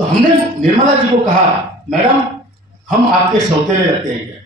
तो हमने निर्मला जी को कहा, मैडम हम आपके सौतेले लगते हैं क्या?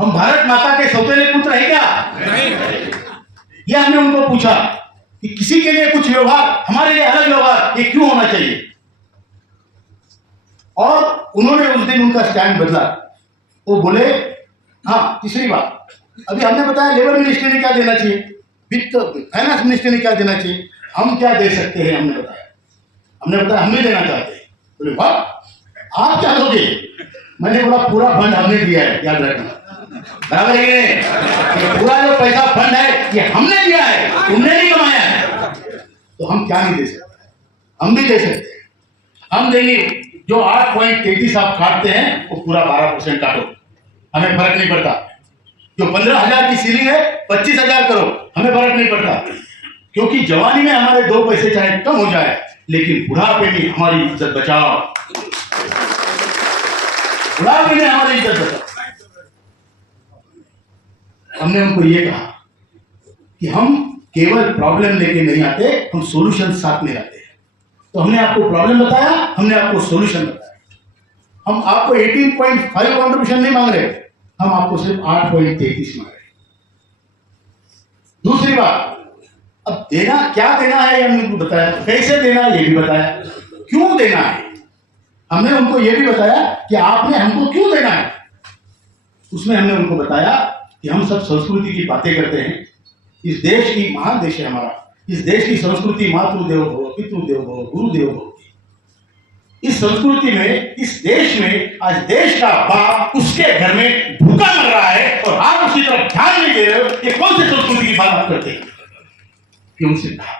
हम भारत माता के सौतेले पुत्र हैं क्या? ये हमने उनको पूछा कि किसी के लिए कुछ व्यवहार, हमारे लिए अलग व्यवहार, ये क्यों होना चाहिए? और उन्होंने उस दिन उनका स्टैंड बदला। वो बोले, हाँ तीसरी बात, अभी हमने बताया लेबर मिनिस्ट्री ने क्या देना चाहिए, वित्त फाइनेंस मिनिस्ट्री ने क्या देना चाहिए, हम क्या दे सकते हैं हमने बताया हम नहीं देना चाहते। बोले वाह, आप क्या दोगे? मैंने बोला पूरा फंड हमने दिया है, याद रखना, बराबर है कि नहीं? पूरा जो पैसा फंड है ये हमने दिया है, तुमने नहीं कमाया है। तो हम क्या नहीं दे सकते? हम भी दे सकते हैं, हम देंगे। जो 8.33 आप काटते हैं वो पूरा 12% काटो, हमें फर्क नहीं पड़ता। जो 15,000 की सीलिंग है 25,000 करो, हमें फर्क नहीं पड़ता, क्योंकि जवानी में हमारे 2 पैसे चाहे कम हो जाए लेकिन बुढ़ापे में हमारी इज्जत बचाओ, बुढ़ापे में हमारी इज्जत बचाओ। हमने उनको ये कहा कि हम केवल प्रॉब्लम लेके नहीं आते, हम सॉल्यूशन साथ में लाते हैं। तो हमने आपको प्रॉब्लम बताया, हमने आपको सॉल्यूशन बताया। हम आपको 18.5 कंट्रीब्यूशन नहीं मांग रहे, हम आपको सिर्फ 8.33 मांग रहे। दूसरी बात, अब देना क्या देना है ये हमने उनको बताया, कैसे देना है ये भी बताया, क्यों देना है हमने उनको ये भी बताया कि आपने हमको क्यों देना है। उसमें हमने उनको बताया कि हम सब संस्कृति की बातें करते हैं, इस देश की महान देश है हमारा, इस देश की संस्कृति मातृदेवो भव, पितृदेवो भव, गुरुदेवो भव। इस संस्कृति में, इस देश में आज देश का बाप उसके घर में भूखा मर रहा है और आप उसकी तरफ ध्यान नहीं दे रहे हो, ये कौन सी संस्कृति की बात आप करते हैं? कि उनसे कहा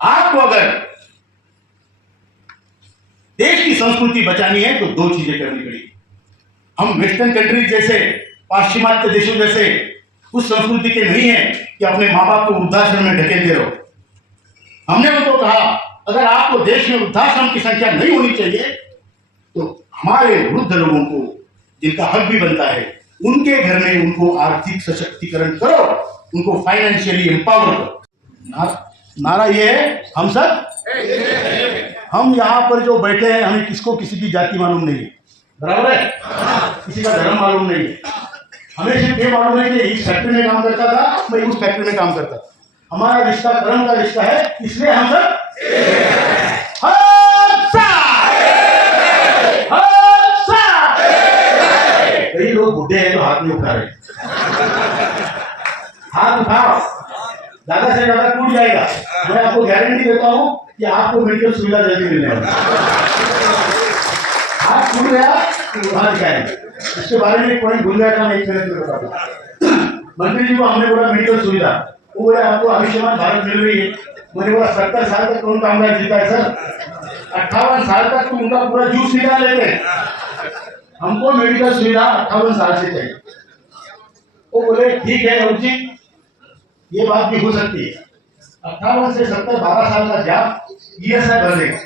आपको अगर देश की संस्कृति बचानी है तो 2 चीजें करनी पड़ेगी। हम वेस्टर्न कंट्री जैसे, पाश्चिमात्य देशों जैसे उस संस्कृति के नहीं है कि अपने माँ बाप को वृद्धाश्रम में ढकेलते रहो। हमने उनको कहा अगर आपको देश में वृद्धाश्रम की संख्या नहीं होनी चाहिए तो हमारे वृद्ध लोगों को जिनका हक भी बनता है उनके घर में उनको आर्थिक सशक्तिकरण करो, उनको फाइनेंशियली एम्पावर करो। नारा ये है, हम यहाँ पर जो बैठे हैं हमें किसको किसी की जाति मालूम नहीं है, बराबर है, किसी का धर्म मालूम नहीं है, हमें सिर्फ ये मालूम है कि इस फैक्ट्री में काम करता था, मैं उस फैक्ट्री में काम करता था, हमारा रिश्ता कर्म का रिश्ता है, इसलिए हम सब कई लोग बुढ़े हैं तो हाथ नहीं उठा रहे, हाथ उठाओ, ज्यादा से ज्यादा टूट जाएगा। मैं आपको गारंटी देता हूं कि आपको मेडिकल सुविधा जल्दी मिलने वाली है। हाथ टूट गया तो उठा दिखाएंगे, इसके बारे में एक पॉइंट भूल गया था, मैं 1 मिनट में बताऊंगा। मंत्री जी को हमने बोला मेडिकल सुविधा, वो बोले आपको आयुष्मान भारत मिल रही है। मैंने बोला 70 साल तक कौन कामगार जीता है सर? 58 साल तक तो उनका पूरा जूस निकाल लेते हैं, हमको मेडिकल सुविधा 58 साल से चाहिए। वो बोले ठीक है राहुल जी, ये बात भी हो सकती है, 58 से 70 12 साल का गैप ईएसआई भर देगा,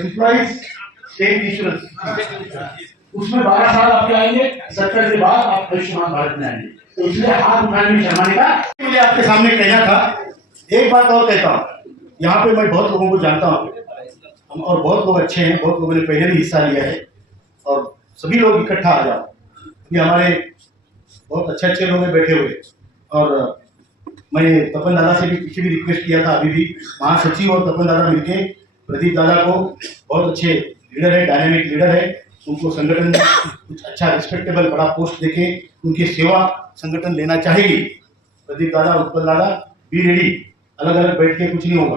एम्प्लॉइज स्टेट इंश्योरेंस, उसमें 12 साल आपके आएंगे, 70 के बाद आप आयुष्मान भारत में आएंगे। तो इसलिए हाथ उठाने में शर्माने का मुझे आपके सामने कहना था। एक बात और कहता हूँ, यहाँ पे मैं बहुत लोगों को जानता हूँ और बहुत लोग अच्छे हैं, बहुत लोगों ने पहले भी हिस्सा लिया है और सभी लोग इकट्ठा आ जाओ। ये हमारे बहुत अच्छे लोग हैं बैठे हुए, और मैंने तपन दादा से भी पीछे भी रिक्वेस्ट किया था, अभी भी महासचिव और तपन दादा मिलके प्रदीप दादा को, बहुत अच्छे लीडर है, डायनेमिक लीडर है, उनको संगठन में कुछ अच्छा रिस्पेक्टेबल बड़ा पोस्ट देके उनकी सेवा संगठन लेना चाहेगी। प्रदीप दादा, उत्पल दादा बी रेडी, अलग अलग बैठ के कुछ नहीं होगा,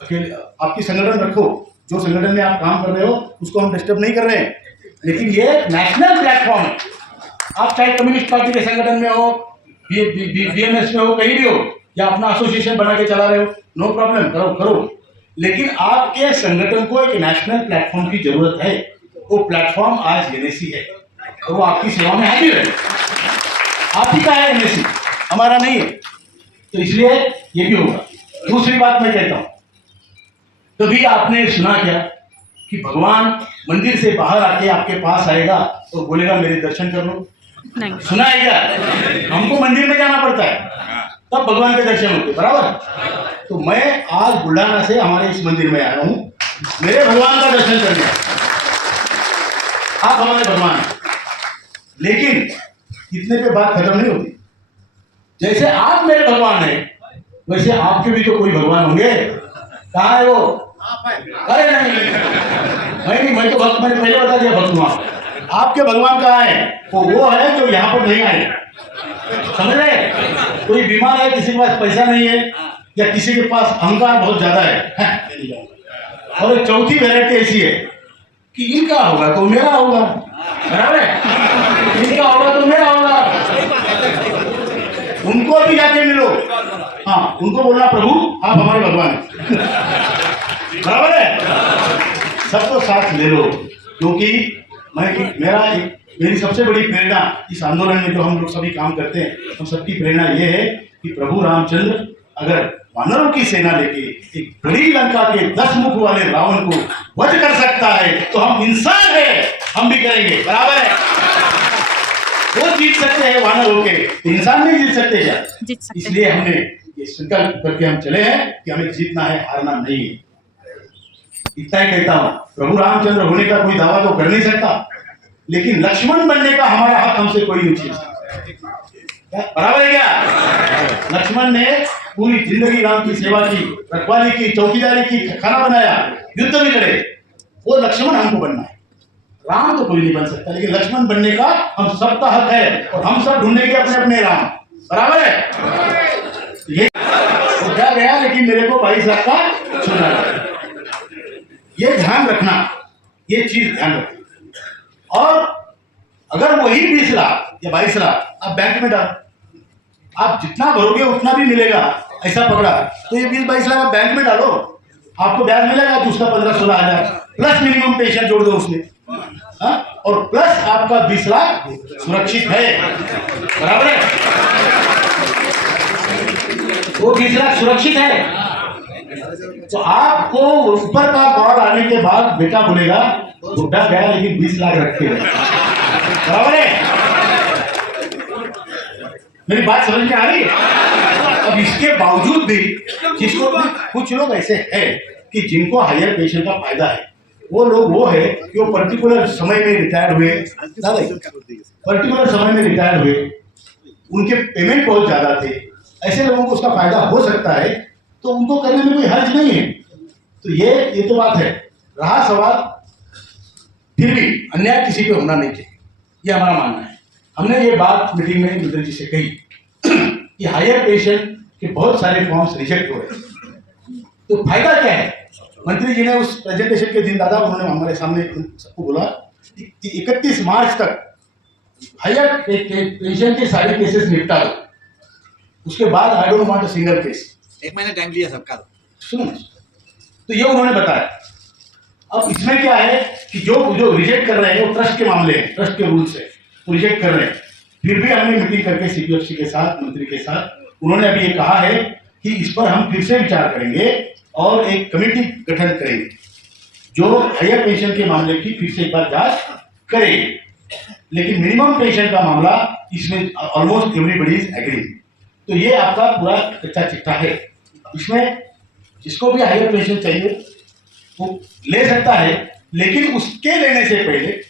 अकेले आपकी संगठन रखो, जो संगठन में आप काम कर रहे हो उसको हम डिस्टर्ब नहीं कर रहे हैं, लेकिन ये नेशनल प्लेटफॉर्म है। आप चाहे कम्युनिस्ट पार्टी के संगठन में हो, बीएमएस में हो, कहीं भी हो, या अपना एसोसिएशन बना के चला रहे हो, नो प्रॉब्लम, करो, लेकिन आपके संगठन को एक नेशनल प्लेटफॉर्म की जरूरत है। वो प्लेटफॉर्म आज एनएसी है और वो आपकी सेवा में हाजिर है, आप ही का है एनएसी, हमारा नहीं है, तो इसलिए ये भी होगा। दूसरी बात मैं कहता हूं, कभी आपने सुना क्या कि भगवान मंदिर से बाहर आके आपके पास आएगा और बोलेगा मेरे दर्शन कर लो? नहीं सुना है क्या? हमको मंदिर में जाना पड़ता है तब भगवान के दर्शन होते, बराबर। तो मैं आज बुल्ढाना से हमारे इस मंदिर में आया हूँ मेरे भगवान का दर्शन करने आए। आप हमारे भगवान हैं, लेकिन इतने पे बात खत्म नहीं होती। जैसे आप मेरे भगवान हैं, वैसे आपके भी तो कोई भगवान होंगे। कहाँ है वो? अरे नहीं, मैं तो भक्त, मैंने पहले बता दिया भक्त हुआ। आपके भगवान कहाँ है? वो है जो यहाँ पर नहीं आए। समझ रहे? कोई बीमार है, किसी के पास पैसा नहीं है, या किसी के पास अहंकार बहुत ज्यादा है। और एक चौथी वैरायटी ऐसी है कि इनका होगा तो मेरा होगा, बराबर है? इनका होगा तो मेरा होगा। उनको भी जाके मिलो, हाँ, उनको बोलना प्रभु आप हमारे भगवान हैं, बराबर है? सबको साथ ले लो, क्योंकि मेरी सबसे बड़ी प्रेरणा इस आंदोलन में जो हम लोग सभी काम करते हैं, हम सबकी प्रेरणा ये है कि प्रभु रामचंद्र अगर वानरों की सेना लेके एक बड़ी लंका के 10 मुख वाले रावण को वध कर सकता है, तो हम इंसान हैं, हम भी करेंगे, बराबर है? वो जीत सकते हैं वानर होके, तो इंसान नहीं जीत सकते क्या? इसलिए हमने ये संकल्प करके हम चले हैं कि हमें जीतना है, हारना नहीं है। इतना ही कहता हूं, प्रभु रामचंद्र होने का कोई दावा तो कर नहीं सकता, लेकिन लक्ष्मण बनने का हमारा हक हमसे कोई नहीं छीन सकता, बराबर है क्या? लक्ष्मण ने पूरी जिंदगी राम की सेवा की, रखवाली की, चौकीदारी की, खाना बनाया, युद्ध भी लड़े। वो लक्ष्मण हमको बनना है। राम तो कोई नहीं बन सकता, लेकिन लक्ष्मण बनने का हम सबका हक है, और हम सब ढूंढेंगे अपने अपने राम, बराबर है? ये तो क्या गया, लेकिन मेरे को 22 लाख का चुना। ये ध्यान रखना, ये चीज ध्यान रखना। और अगर वही 20 लाख या 22 लाख आप बैंक में डाल, आप जितना भरोगे उतना भी मिलेगा, ऐसा पकड़ा, तो ये 20-22 लाख आप बैंक में डालो, आपको ब्याज मिलेगा, तो उसका 15-16 हजार प्लस मिनिमम पेंशन जोड़ दो उसमें, हाँ? और प्लस आपका 20 लाख सुरक्षित है, बराबर है? वो 20 लाख सुरक्षित है। तो आपको ऊपर का कॉल आने के बाद बेटा बोलेगा बुढ़ा गया लेकिन 20 लाख रखे, बराबर है? मेरी बात समझ में आ रही है? अब इसके बावजूद भी जिसको कुछ लोग ऐसे हैं कि जिनको हायर पेंशन का फायदा है, वो लोग वो है कि वो पर्टिकुलर समय में रिटायर हुए, पर्टिकुलर समय में रिटायर हुए, उनके पेमेंट बहुत ज्यादा थे, ऐसे लोगों को उसका फायदा हो सकता है, तो उनको करने में कोई हर्ज नहीं है। तो ये तो बात है। रहा सवाल, फिर भी अन्याय किसी पे होना नहीं चाहिए, ये हमारा मानना है। हमने ये बात मीटिंग में मित्र जी से कही कि हायर पेंशन के बहुत सारे फॉर्म्स रिजेक्ट हो रहे हैं, तो फायदा क्या है? मंत्री जी ने उस प्रेजेंटेशन के दिन दादा उन्होंने हमारे सामने सबको बोला कि 31 मार्च तक हायर पेंशन के सारे केसेस निपटा दो, उसके बाद I don't want a single case. 1 महीना टाइम लिया सबका, सुनो, तो ये उन्होंने बताया। अब इसमें क्या है कि जो रिजेक्ट कर रहे हैं वो ट्रस्ट के मामले हैं, ट्रस्ट के रूल से रिजेक्ट कर रहे हैं। फिर भी हमने मीटिंग करके सीपीएफसी के साथ, मंत्री के साथ, उन्होंने अभी ये कहा है कि इस पर हम फिर से विचार करेंगे और एक कमेटी गठन करेंगे जो हायर पेंशन के मामले की फिर से एक बार जांच करेंगे। लेकिन मिनिमम पेंशन का मामला इसमें ऑलमोस्ट एवरीबडी इज एग्री। तो ये आपका पूरा कच्चा चिट्ठा है। इसमें जिसको भी हायर पेंशन चाहिए वो ले सकता है, लेकिन उसके लेने से पहले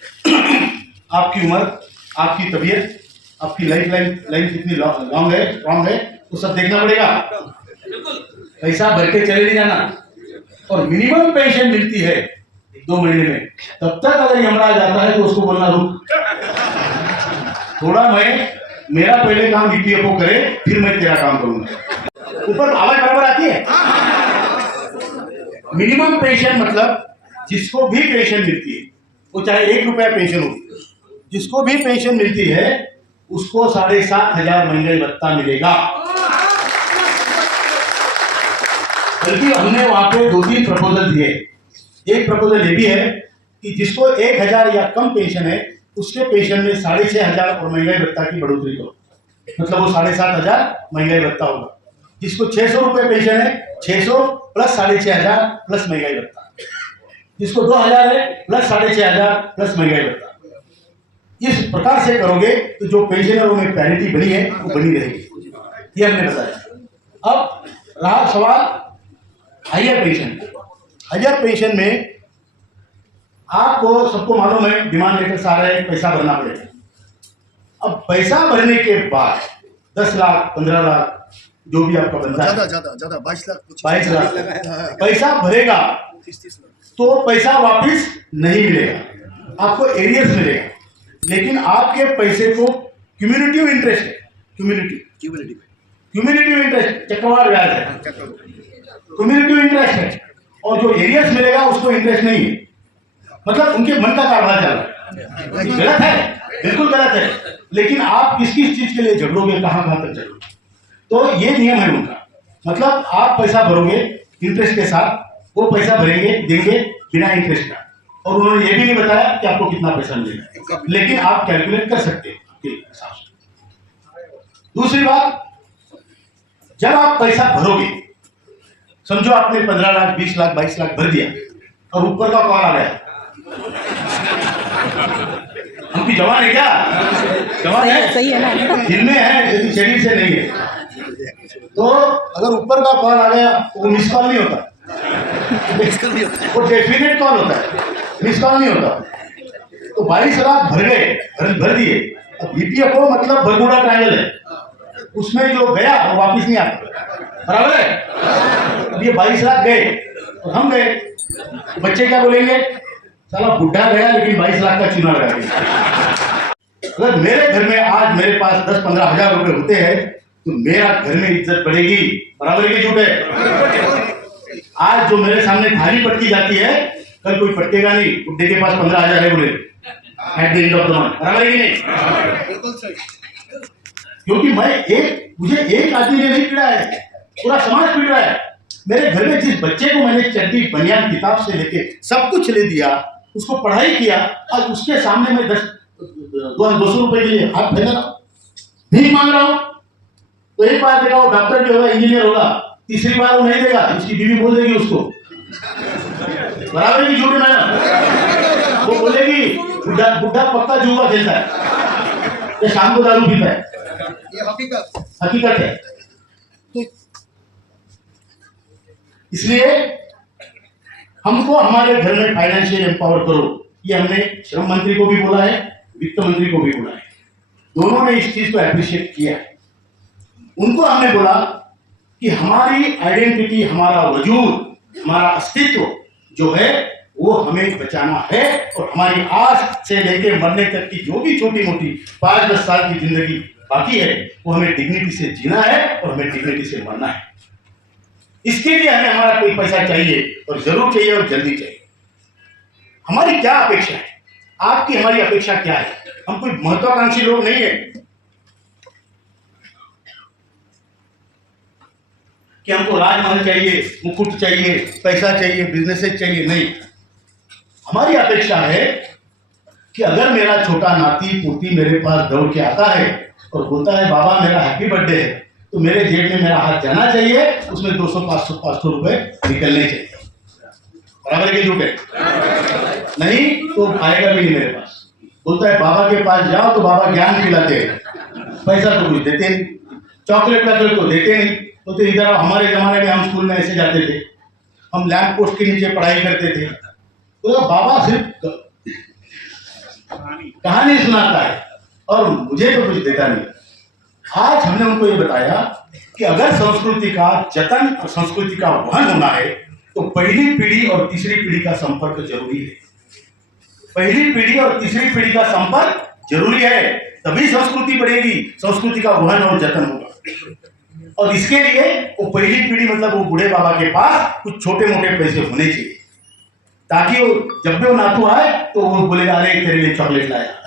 आपकी उम्र, आपकी तबीयत, आपकी लाइफ कितनी लॉन्ग है, स्ट्रॉन्ग है, वो सब देखना पड़ेगा। पैसा भर के चले नहीं जाना। और मिनिमम पेंशन मिलती है 2 महीने में, तब तक अगर यमराज आता है तो उसको बोलना रुक थोड़ा, मेरा पहले काम ईपीएफओ करे, फिर मैं तेरा काम करूंगा। ऊपर आवाज बराबर आती है? मिनिमम पेंशन मतलब जिसको भी पेंशन मिलती है, वो चाहे 1 रुपया पेंशन हो, जिसको भी पेंशन मिलती है उसको 7,500 महंगाई भत्ता मिलेगा। बल्कि हमने वहां पे 2-3 प्रपोजल दिए। एक प्रपोजल ये भी है कि जिसको 1,000 या कम पेंशन है उसके पेंशन में 6,500 और महंगाई भत्ता की बढ़ोतरी करो, मतलब वो 7,500 महंगाई भत्ता होगा। जिसको 600 रुपये पेंशन है, 600 प्लस 6,500 प्लस महंगाई भत्ता। जिसको 2,000 है प्लस 6,500 प्लस महंगाई भत्ता। इस प्रकार से करोगे तो जो पेंशनरों में पैरिटी बनी है वो बनी रहेगी, ये हमने बताया। अब रहा सवाल हायर पेंशन। हायर पेंशन में आपको सबको मालूम है डिमांड लेटर्स आ रहे हैं, पैसा भरना पड़ेगा। अब पैसा भरने के बाद 10 लाख 15 लाख जो भी आपका बनता है, ज्यादा 22 लाख 22 लाख पैसा भरेगा 30 लाख तो पैसा वापस नहीं मिलेगा, आपको एरियर्स मिलेगा। लेकिन आपके पैसे को क्यूमुलेटिव इंटरेस्ट है, क्यूमुलेटिव इंटरेस्ट चक्रवात ब्याज है, क्यूमुलेटिव इंटरेस्ट है, और जो एरियर्स मिलेगा उसको इंटरेस्ट नहीं है। मतलब उनके मन का कारोबार चल रहा है। गलत है, बिल्कुल गलत है। लेकिन आप किस किस चीज के लिए झगड़ोगे, कहां तक झगड़ोगे? तो ये नियम है उनका। मतलब आप पैसा भरोगे इंटरेस्ट के साथ, वो पैसा भरेंगे देंगे बिना इंटरेस्ट का, और उन्होंने ये भी नहीं बताया कि आपको कितना पैसा मिलेगा, लेकिन आप कैलकुलेट कर सकते हैं आपके हिसाब से। दूसरी बात, जब आप पैसा भरोगे, समझो आपने 15 लाख 20 लाख 22 लाख भर दिया और ऊपर का कॉल आ गया, हम भी जवान है क्या? जवान है, सही है ना, दिल में है लेकिन शरीर से नहीं है। तो अगर ऊपर का कॉल आ गया तो वो मिस कॉल नहीं होता, वो डेफिनेट कॉल होता है, मिस कॉल नहीं होता। तो 22 लाख भर गए, भर दिए। अब ईपीएफओ मतलब बरमूडा ट्रायंगल है, उसमें जो गया वो वापिस नहीं आता, बराबर है। अब ये 22 लाख गए और हम गए, बच्चे क्या बोलेंगे, साला बुढ़ा गया लेकिन 22 लाख का चूना लगा दिया। अगर मेरे घर में आज मेरे पास 10-15 हजार रुपए होते हैं तो मेरा घर में इज्जत बढ़ेगी, बराबर के झूठ है। आज जो मेरे सामने थाली पटकी जाती है, कल कोई पटकेगा नहीं, बुढ़े के पास 15 हजार है बोले at the end of the month, बराबर है कि नहीं? क्योंकि मुझे एक आदमी ने नहीं पीड़ा है, पूरा समाज पीड़ रहा है। मेरे घर में जिस बच्चे को मैंने चड्डी बनियान किताब से लेके सब कुछ ले दिया, उसको पढ़ाई किया, आज उसके सामने मैं 200 रुपए के लिए हाथ फैला रहा हूं, भीख मांग रहा हूं। तो एक बार देखा वो डॉक्टर भी होगा, इंजीनियर होगा, तीसरी बार वो नहीं देगा, इसकी बीवी बोल देगी उसको, बराबर की झूठ है ना, वो बोलेगी बुढ़ा पक्का जुआ खेलता है या शाम को दारू पीता है, ये हकीकत है। तो इसलिए हमको हमारे घर में फाइनेंशियल एम्पावर करो, ये हमने श्रम मंत्री को भी बोला है, वित्त मंत्री को भी बोला है, दोनों ने इस चीज को अप्रिशिएट किया है। उनको हमने बोला कि हमारी आइडेंटिटी, हमारा वजूद, हमारा अस्तित्व जो है वो हमें बचाना है, और हमारी आज से लेकर मरने तक की जो भी छोटी मोटी 5-10 साल की जिंदगी बाकी है वो हमें डिग्निटी से जीना है और हमें डिग्निटी से मरना है। इसके लिए हमें हमारा कोई पैसा चाहिए, और जरूर चाहिए और जल्दी चाहिए। हमारी क्या अपेक्षा है, आपकी हमारी अपेक्षा क्या है? हम कोई महत्वाकांक्षी लोग नहीं है कि हमको राजमहल चाहिए, मुकुट चाहिए, पैसा चाहिए, बिजनेसेस चाहिए, नहीं। हमारी अपेक्षा है कि अगर मेरा छोटा नाती पोती मेरे पास दौड़ के आता है और बोलता है बाबा मेरा हैप्पी बर्थडे है, तो मेरे जेब में मेरा हाथ जाना चाहिए, उसमें 200-500 रुपए निकलने चाहिए, बराबर के झूठ है? नहीं तो आएगा भी नहीं मेरे पास। बोलता है बाबा के पास जाओ तो बाबा ज्ञान खिलाते हैं, पैसा तो कुछ देते नहीं, चॉकलेट तो देते नहीं। तो इधर हमारे जमाने में हम स्कूल में ऐसे जाते थे, हम लैंप पोस्ट के नीचे पढ़ाई करते थे, तो बाबा सिर्फ कहानी सुनाता है और मुझे तो कुछ देता नहीं। आज हमने उनको ये बताया कि अगर संस्कृति का जतन और संस्कृति का वहन होना है तो पहली पीढ़ी और तीसरी पीढ़ी का संपर्क जरूरी है। पहली पीढ़ी और तीसरी पीढ़ी का संपर्क जरूरी है, तभी संस्कृति बढ़ेगी, संस्कृति का वहन और जतन होगा। और इसके लिए वो पहली पीढ़ी मतलब वो बूढ़े बाबा के पास कुछ छोटे मोटे पैसे होने चाहिए, ताकि वो जब भी वो नातू आए तो वो बोलेगा अरे तेरे लिए चॉकलेट लाया।